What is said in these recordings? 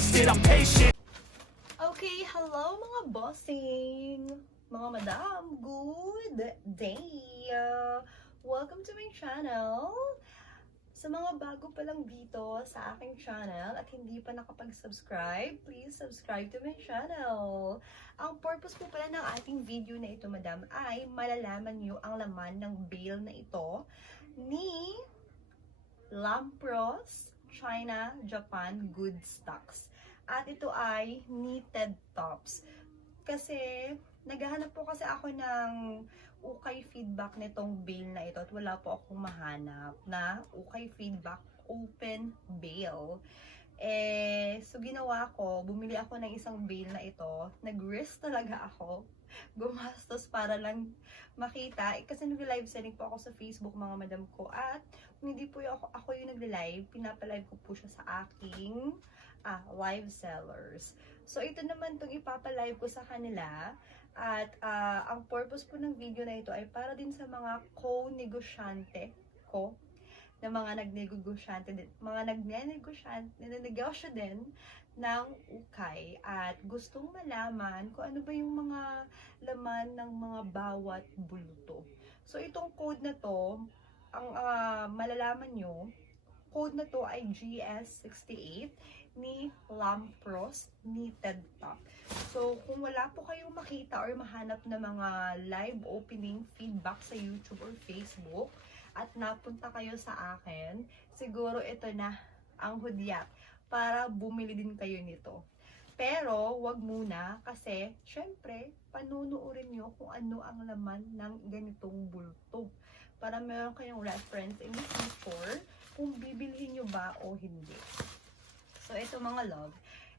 wasted, I'm patient. Okay, hello mga bossing! Mga madam, good day! Welcome to my channel! Sa mga bago pa lang dito sa aking channel at hindi pa nakapag-subscribe, please subscribe to my channel. Ang purpose po pala ng ating video na ito, madam, ay malalaman nyo ang laman ng bale na ito ni Lampros China Japan Good Stocks. At ito ay knitted tops. Kasi naghahanap po kasi ako ng ukay feedback nitong bale na ito at wala po akong mahanap na ukay feedback open bale. So ginawa ko, bumili ako ng isang bale na ito. Nag-risk talaga ako. Gumastos para lang makita. Kasi nag-live selling po ako sa Facebook, mga madam ko. At kung hindi po ako yung nag-live, pinapalive ko po siya sa aking live sellers. So ito naman itong ipapalive ko sa kanila. At ang purpose po ng video na ito ay para din sa mga co-negosyante ko, na mga nagnegosyante din, mga nagnenegosyo din ng ukay at gustong malaman kung ano ba yung mga laman ng mga bawat bulto. So itong code na to, ang malalaman nyo, code na to ay GS68 ni Lampros Knitted Top. So, kung wala po kayong makita or mahanap na mga live opening feedback sa YouTube or Facebook at napunta kayo sa akin, siguro ito na ang hudyat para bumili din kayo nito. Pero, wag muna kasi, syempre, panunuorin nyo kung ano ang laman ng ganitong bulto. Para meron kayong reference in the future kung bibilhin nyo ba o hindi. So, ito mga love,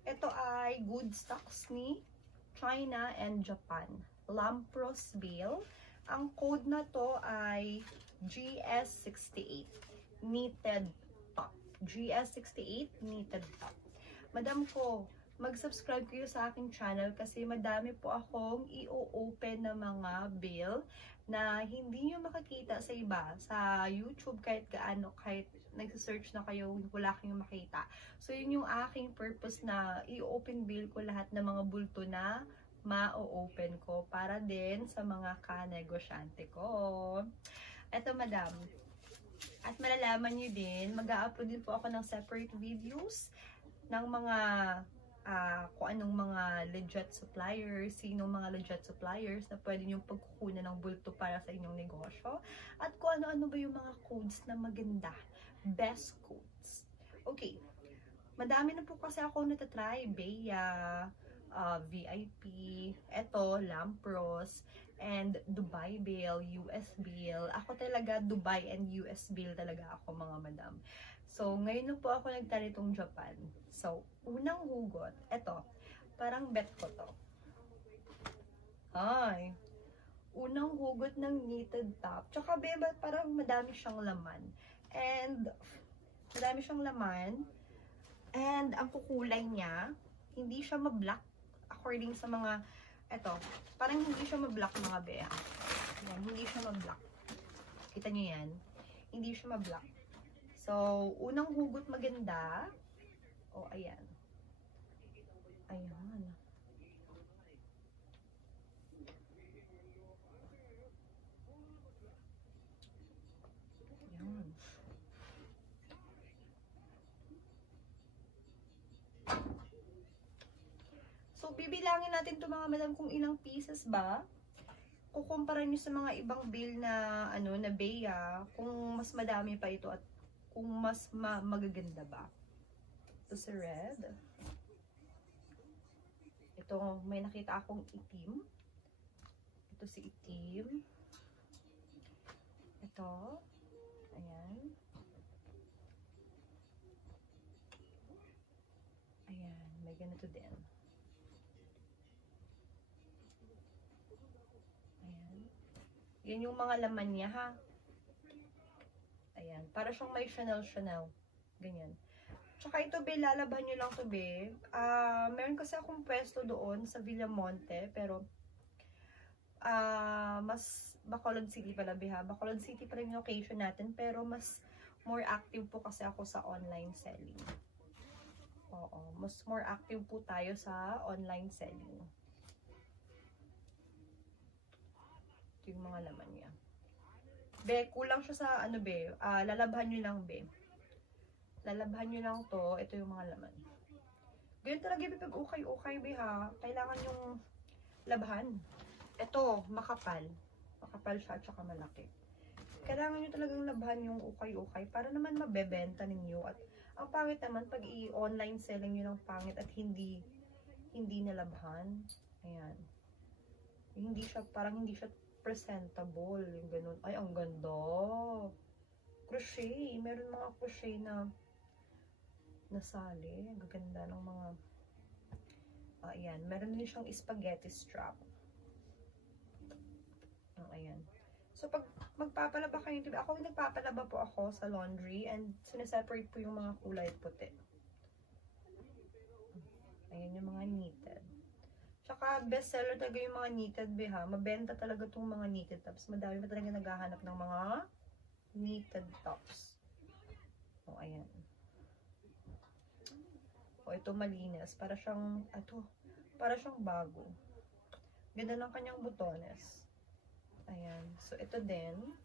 ito ay good stocks ni China and Japan. Lampros bale. Ang code na to ay GS68 knitted top. GS68 knitted top. Madam ko, mag-subscribe kayo sa aking channel kasi madami po akong i-open na mga bale na hindi nyo makakita sa iba. Sa YouTube kahit gaano, kahit nagsisearch na kayo, wala kayong makita. So, yun yung aking purpose na i-open bale ko lahat ng mga bulto na ma-open ko para din sa mga ka-negosyante ko. Eto, madam. At malalaman nyo din, mag-a-upload din po ako ng separate videos ng mga kung anong mga legit suppliers, sinong mga legit suppliers na pwede nyo pagkukunan ng bulto para sa inyong negosyo, at kung ano-ano ba yung mga codes na maganda, best codes. Okay, madami na po kasi ako natatry, Bea, VIP, eto, Lampros, and Dubai Bale, US Bale. Ako talaga, Dubai and US Bale talaga ako, mga madam. So, ngayon na po ako nagtry itong Japan. So, unang hugot, eto, parang bet ko to. Ay, unang hugot ng knitted top. Tsaka, beba, parang madami siyang laman. And, madami siyang laman. And, ang kukulay niya, hindi siya ma-black. According sa mga, eto, parang hindi siya ma-black, mga bea. Yan, hindi siya ma-black. Kita niyo yan? Hindi siya ma-black. So, unang hugot maganda. O, ayan. Ayan. Ayan. So, bibilangin natin ito, mga madam, kung ilang pieces ba. Kukumpara nyo sa mga ibang bale na, na Bea, kung mas madami pa ito at kung mas magaganda ba. Ito si red. Ito, may nakita akong itim. Ito si itim. Ito. Ayan. Ayan, may ganito din. Ayan. Yan yung mga laman niya, ha. Ayan, para siyang may Chanel. Ganyan. Tsaka ito, be, lalaban nyo lang to, be. Meron kasi akong pwesto doon sa Villamonte, pero mas Bacolod City pala, be, ha. Bacolod City pa rin yung location natin, pero mas more active po kasi ako sa online selling. Oo, mas more active po tayo sa online selling. Ito yung mga laman niya. Be, kulang siya sa ano be, lalabhan nyo lang be. Lalabhan nyo lang to, ito yung mga laman. Ganyan talaga be, pag ukay-ukay be ha, kailangan yung labhan. Ito, makapal. Makapal siya at saka malaki. Kailangan nyo talagang labhan yung ukay-ukay para naman mabebenta ninyo. At ang pangit naman pag i-online selling nyo ng pangit at hindi nalabhan. Ayan. Hindi siya, parang hindi siya presentable. Yung ganun. Ay, ang ganda. Crochet. Meron mga crochet na nasali. Ang gaganda ng mga ayan. Meron din siyang spaghetti strap. Ayan. So, pag magpapalaba kayo, diba? Ako nagpapalaba po ako sa laundry and sineseparate po yung mga kulay puti. Ayan yung mga knitted. Tsaka, bestseller talaga yung mga knitted, ha. Mabenta talaga itong mga knitted tops. Madami pa talaga naghahanap ng mga knitted tops. O, ayan. O, ito malinis. Para siyang bago. Ganda ng kanyang butones. Ayan. So, ito din.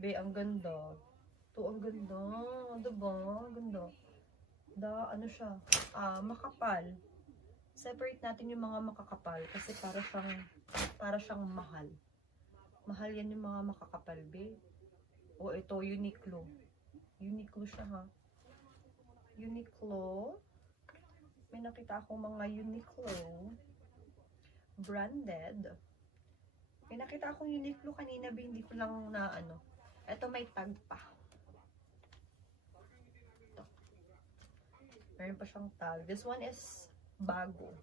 Be, ang ganda. Ito, ang ganda. Diba? Ang ganda. Ano siya? Makapal. Separate natin yung mga makakapal. Kasi para siyang mahal. Mahal yan yung mga makakapal, be. O, ito, Uniqlo. Uniqlo siya, ha? Uniqlo. May nakita akong mga Uniqlo. Branded. May nakita akong Uniqlo kanina, be, hindi ko lang na ano. Ito may tag pa. Ito. Meron pa siyang tag. This one is bago.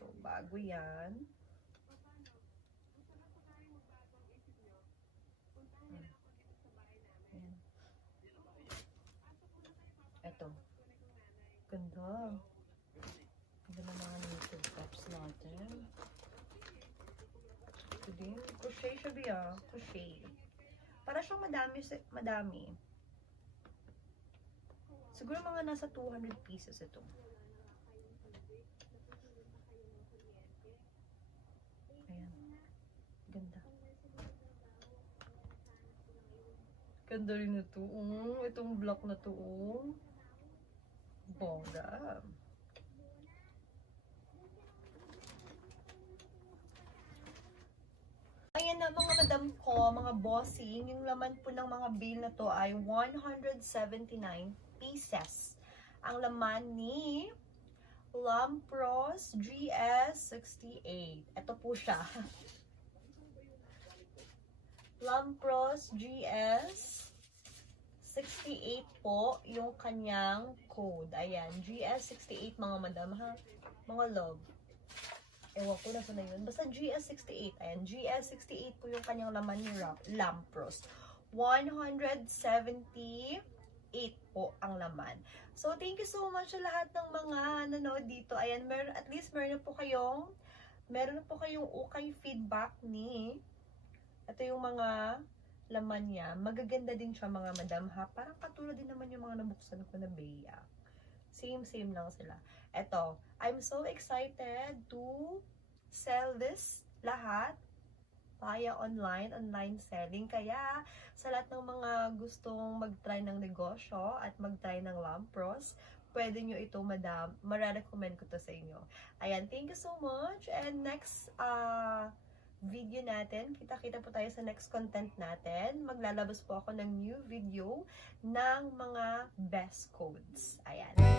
So, bago yan. Ayan. Ito. Ganda. Ganda ng mga knitted tops natin. Din. Crochet siya biya. Crochet. Para siyang madami. Siguro mga nasa 200 pieces ito. Ayan. Ganda. Ganda rin ito. Itong block na to. Bongga. Ayan na mga madam ko, mga bossing, yung laman po ng mga bill na to ay 179 pieces. Ang laman ni Lampros GS68. Ito po siya. Lampros GS68 po yung kanyang code. Ayan, GS68 mga madam ha. Mga love. Ewan ko na sa na yun. Basta GS68. Ayan, GS68 po yung kanyang laman ni Lampros. 178 po ang laman. So, thank you so much sa lahat ng mga nanood dito. Ayan, at least meron na po kayong okay feedback ni. Ito yung mga laman niya. Magaganda din siya mga madam ha. Parang katulad din naman yung mga nabuksan ko na Bea. Same lang sila. Eto, I'm so excited to sell this lahat via online selling. Kaya, sa lahat ng mga gustong mag-try ng negosyo at mag-try ng Lampros, pwede nyo ito, madam. Mara-recommend ko to sa inyo. Ayan, thank you so much. And next video natin, kita-kita po tayo sa next content natin. Maglalabas po ako ng new video ng mga best codes. Ayan.